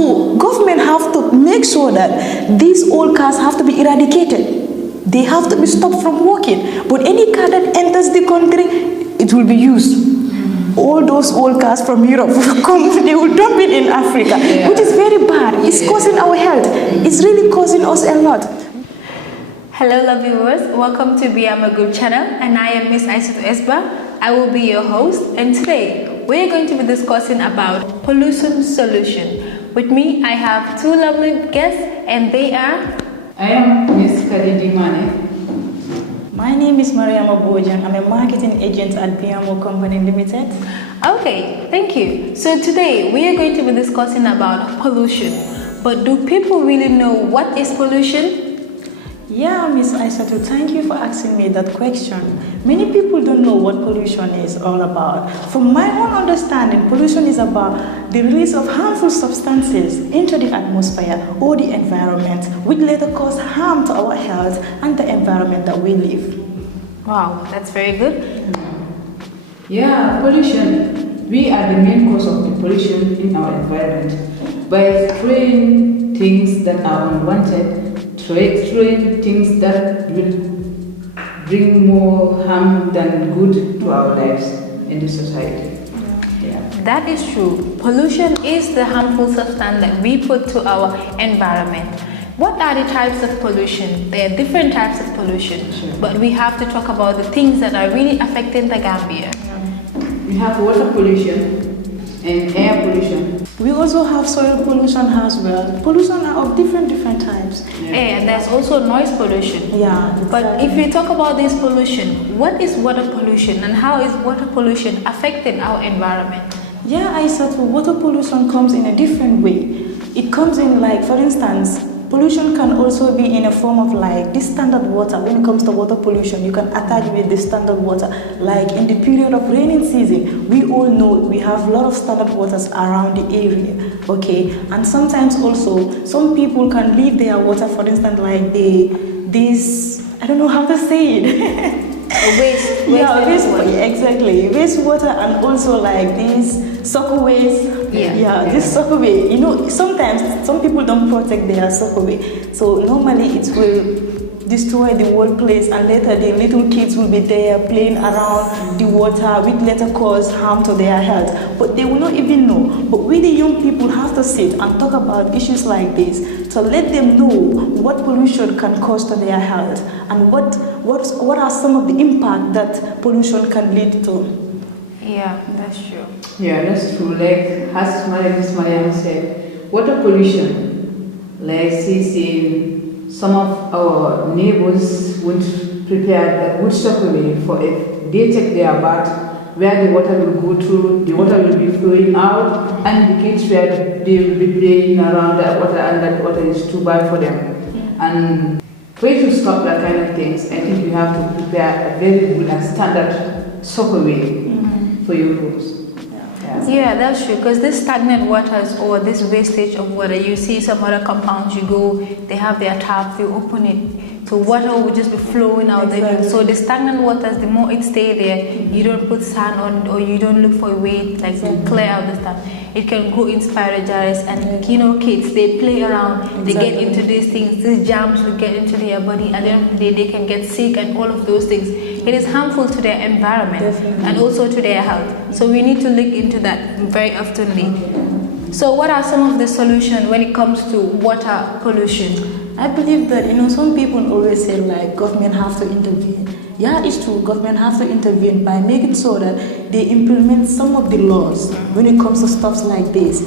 So government have to make sure that these old cars have to be eradicated. They have to be stopped from working. But any car that enters the country, it will be used. All those old cars from Europe will come, they will dump it in Africa, which is very bad. It's causing our health. It's really causing us a lot. Hello, lovely viewers. Welcome to Biamo Group channel, and I am Miss Aissatou Esba. I will be your host, and today we're going to be discussing about pollution solution. With me, I have two lovely guests, and they are. I am Miss Khadija Mane. My name is Mariama Bojan. I'm a marketing agent at Biamo Company Limited. Okay, thank you. So today we are going to be discussing about pollution. But do people really know what is pollution? Yeah, Miss Aissatou, thank you for asking me that question. Many people don't know what pollution is all about. From my own understanding, pollution is about the release of harmful substances into the atmosphere or the environment, which later cause harm to our health and the environment that we live. Wow, that's very good. Yeah, pollution. We are the main cause of the pollution in our environment by spraying things that are unwanted, throwing things that will bring more harm than good to our lives in the society. That is true. Pollution is the harmful substance that we put to our environment. What are the types of pollution? There are different types of pollution, but we have to talk about the things that are really affecting the Gambia. We have water pollution and air pollution. We also have soil pollution as well. Pollution are of different types. And there's also noise pollution. Yeah. But if we talk about this pollution, what is water pollution and how is water pollution affecting our environment? Yeah, Aissatou, water pollution comes in a different way. It comes in, like, for instance, pollution can also be in a form of like this standard water. When it comes to water pollution, you can attach with the standard water. Like in the period of raining season, we all know we have a lot of standard waters around the area, okay? And sometimes also, some people can leave their water, for instance, like I don't know how to say it. Waste exactly. Wastewater, and also like these suckaways. This suckaway. You know, sometimes some people don't protect their suckaway, so normally it will destroy the whole place, and later the little kids will be there playing around the water, which later cause harm to their health. But they will not even know. But we, the young people, have to sit and talk about issues like this to let them know what pollution can cause to their health and what are some of the impact that pollution can lead to. Yeah, that's true. Yeah, that's true. Like as Mariam said, water pollution, like saying some of our neighbors won't prepare the good stock away for if they take their bath, where the water will go through, the water will be flowing out, and the kids where they will be playing around that water, and that water is too bad for them. And for you to stop that kind of things, I think you have to prepare a very good and standard soakaway for your rooms. Yeah, that's true, because this stagnant waters or this wastage of water, you see some other compounds, you go, they have their tap, they open it, so water will just be flowing out there. So the stagnant waters, the more it stay there, you don't put sand on it, or you don't look for a way like to clear out the stuff. It can grow in spiral jars, and you know, kids, they play around, they get into these things, these germs will get into their body, and then they can get sick and all of those things. It is harmful to their environment and also to their health. So we need to look into that very oftenly. So what are some of the solutions when it comes to water pollution? I believe that, some people always say like government have to intervene. Yeah, it's true, government have to intervene by making sure that they implement some of the laws when it comes to stuff like this,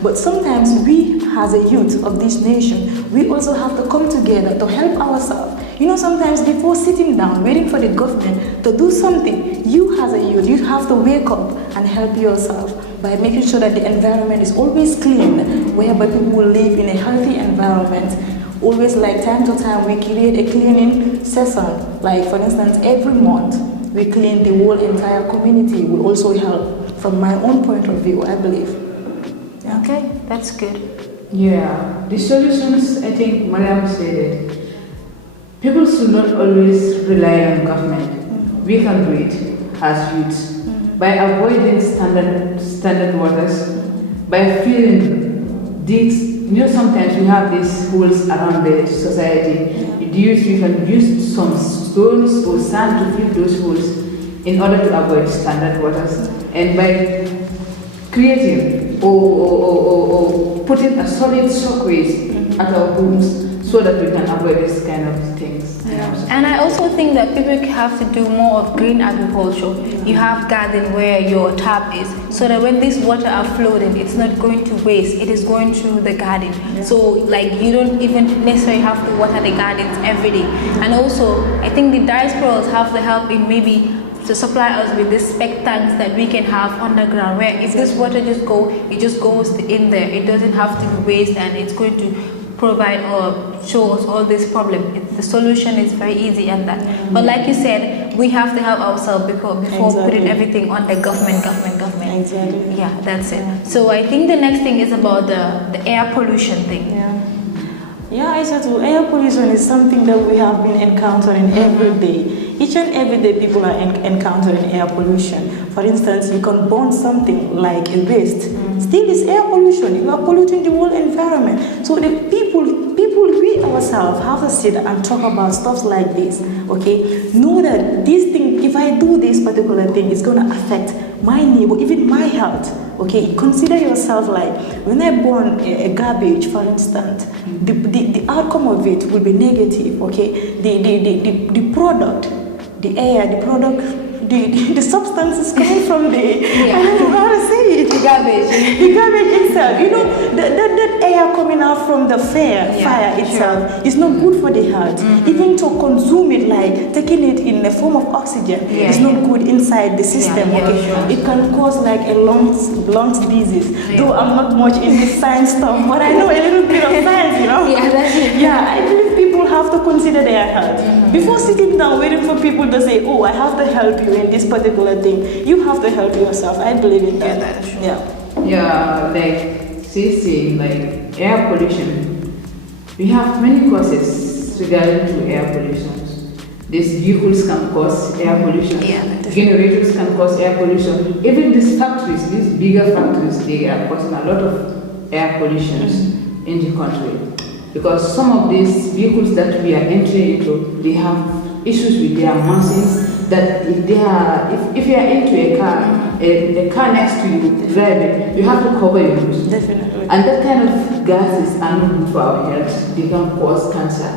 But sometimes we, as a youth of this nation, we also have to come together to help ourselves. Sometimes before sitting down, waiting for the government to do something, you as a youth, you have to wake up and help yourself by making sure that the environment is always clean, whereby people will live in a healthy environment. Always, like time to time, we create a cleaning session. Like for instance, every month we clean the whole entire community. Will also help from my own point of view, I believe. Yeah. Okay, that's good. Yeah, the solutions, I think Mariam said it. People should not always rely on government. We can do it as youths by avoiding standard waters, by filling sometimes we have these holes around the society. You can use some stones or sand to fill those holes in order to avoid standard waters. And by creating or putting a solid shockwaves at our homes so that we can avoid this kind of things. And I also think that people have to do more of green agriculture. You have garden where your tap is, so that when this water are flowing, it's not going to waste, it is going through the garden. So like you don't even necessarily have to water the gardens every day. And also I think the diasporas have to help in maybe to supply us with these spec tanks that we can have underground, where if this water it just goes in there, it doesn't have to waste, and it's going to provide or show us all this problem. The solution is very easy and that. But like you said, we have to help ourselves before putting everything on the government. Exactly. Yeah, that's it. So I think the next thing is about the air pollution thing. Yeah, I said air pollution is something that we have been encountering every day. Each and every day people are encountering air pollution. For instance, you can burn something like a waste. Still is air pollution. You are polluting the whole environment. So the people, we ourselves have to sit and talk about stuff like this, okay? Know that this thing, if I do this particular thing, it's going to affect my neighbor, even my health, okay? Consider yourself like, when I burn a garbage, for instance, the outcome of it will be negative, okay? The product, the air, the product, the substances coming from the, I don't know how to say it. The garbage itself, you know, that air coming out from the fire itself is not good for the health. Even to consume it, like taking it in the form of oxygen, is not good inside the system, okay? It can cause like a lungs disease. Though I'm not much in the science stuff, but I know a little bit of science, you know? I believe people have to consider their health. Before sitting down waiting for people to say, oh, I have to help you in this particular thing, you have to help yourself. I believe in that. Like CC, like air pollution. We have many causes regarding to air pollution. These vehicles can cause air pollution. Generators can cause air pollution. Even these factories, these bigger factories, they are causing a lot of air pollution in the country. Because some of these vehicles that we are entering into, they have issues with their machines. That if you are into a car next to you driving, you have to cover your nose. Definitely. And that kind of gases are not good for our health. They can cause cancer,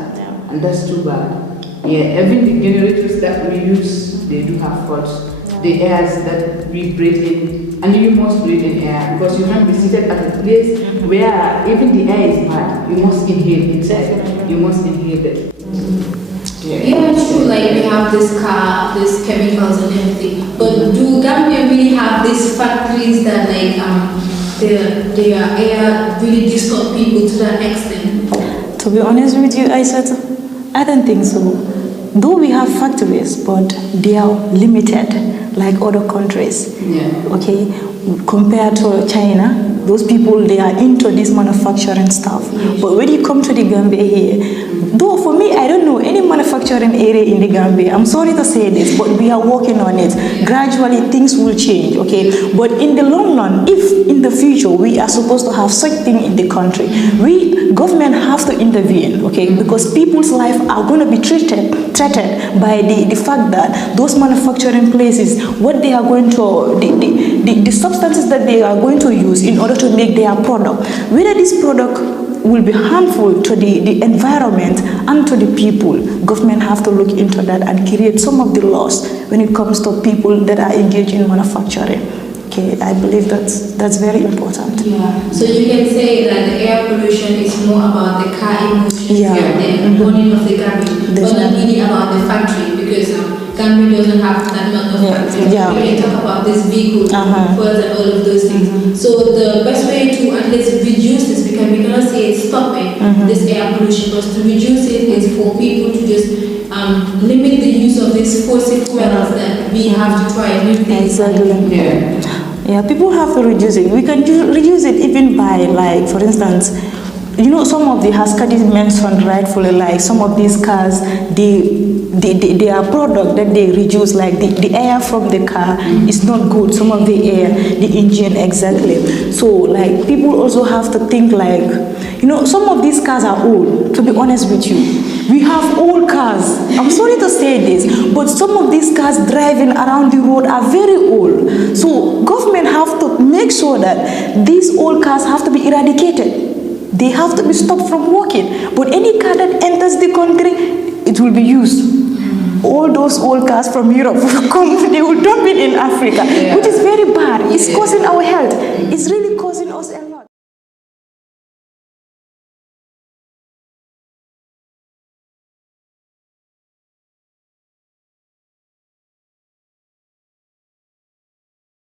and that's too bad. Even the generators that we use, they do have faults. The airs that we breathe in, and you must breathe in air, because you can't be seated at a place where even the air is bad. You must inhale inside. You must inhale it. It's true, like we have this car, these chemicals and everything. But do Gambia really have these factories that like their air really distort people to that extent? To be honest with you, I don't think so. Though we have factories, but they are limited, like other countries. Okay, compared to China, those people, they are into this manufacturing stuff. But when you come to the Gambia here, though for me, I don't know any manufacturing area in the Gambia. I'm sorry to say this, but we are working on it. Gradually, things will change, okay? But in the long run, if in the future we are supposed to have such thing in the country, government has to intervene, okay? Because people's life are going to be threatened by the fact that those manufacturing places, what they are going to, the substances that they are going to use in order to make their product, whether this product will be harmful to the environment and to the people. Government have to look into that and create some of the laws when it comes to people that are engaged in manufacturing. Okay, I believe that's very important. So you can say that the air pollution is more about the car emissions than burning of the garbage, but not really about the factory, because Gambia doesn't have that much of factories. We can talk about this vehicle fuels and all of those things. So the best way to at least reduce this, because we cannot say it's stopping this air pollution, but to reduce it is for people to just limit the use of these fossil fuels that we have to try new things. Yeah, people have to reduce it. We can reduce it even by, like, for instance, you know, some of the Haskadi mentioned rightfully, like some of these cars, they are product that they reduce, like the air from the car is not good. Some of the air, the engine, exactly. So like people also have to think like, you know, some of these cars are old, to be honest with you. We have old cars. I'm sorry to say this, but some of these cars driving around the road are very old. So government have to make sure that these old cars have to be eradicated. They have to be stopped from working. But any car that enters the country, it will be used. All those old cars from Europe will come, they will dump it in Africa, which is very bad. It's causing our health. It's really causing us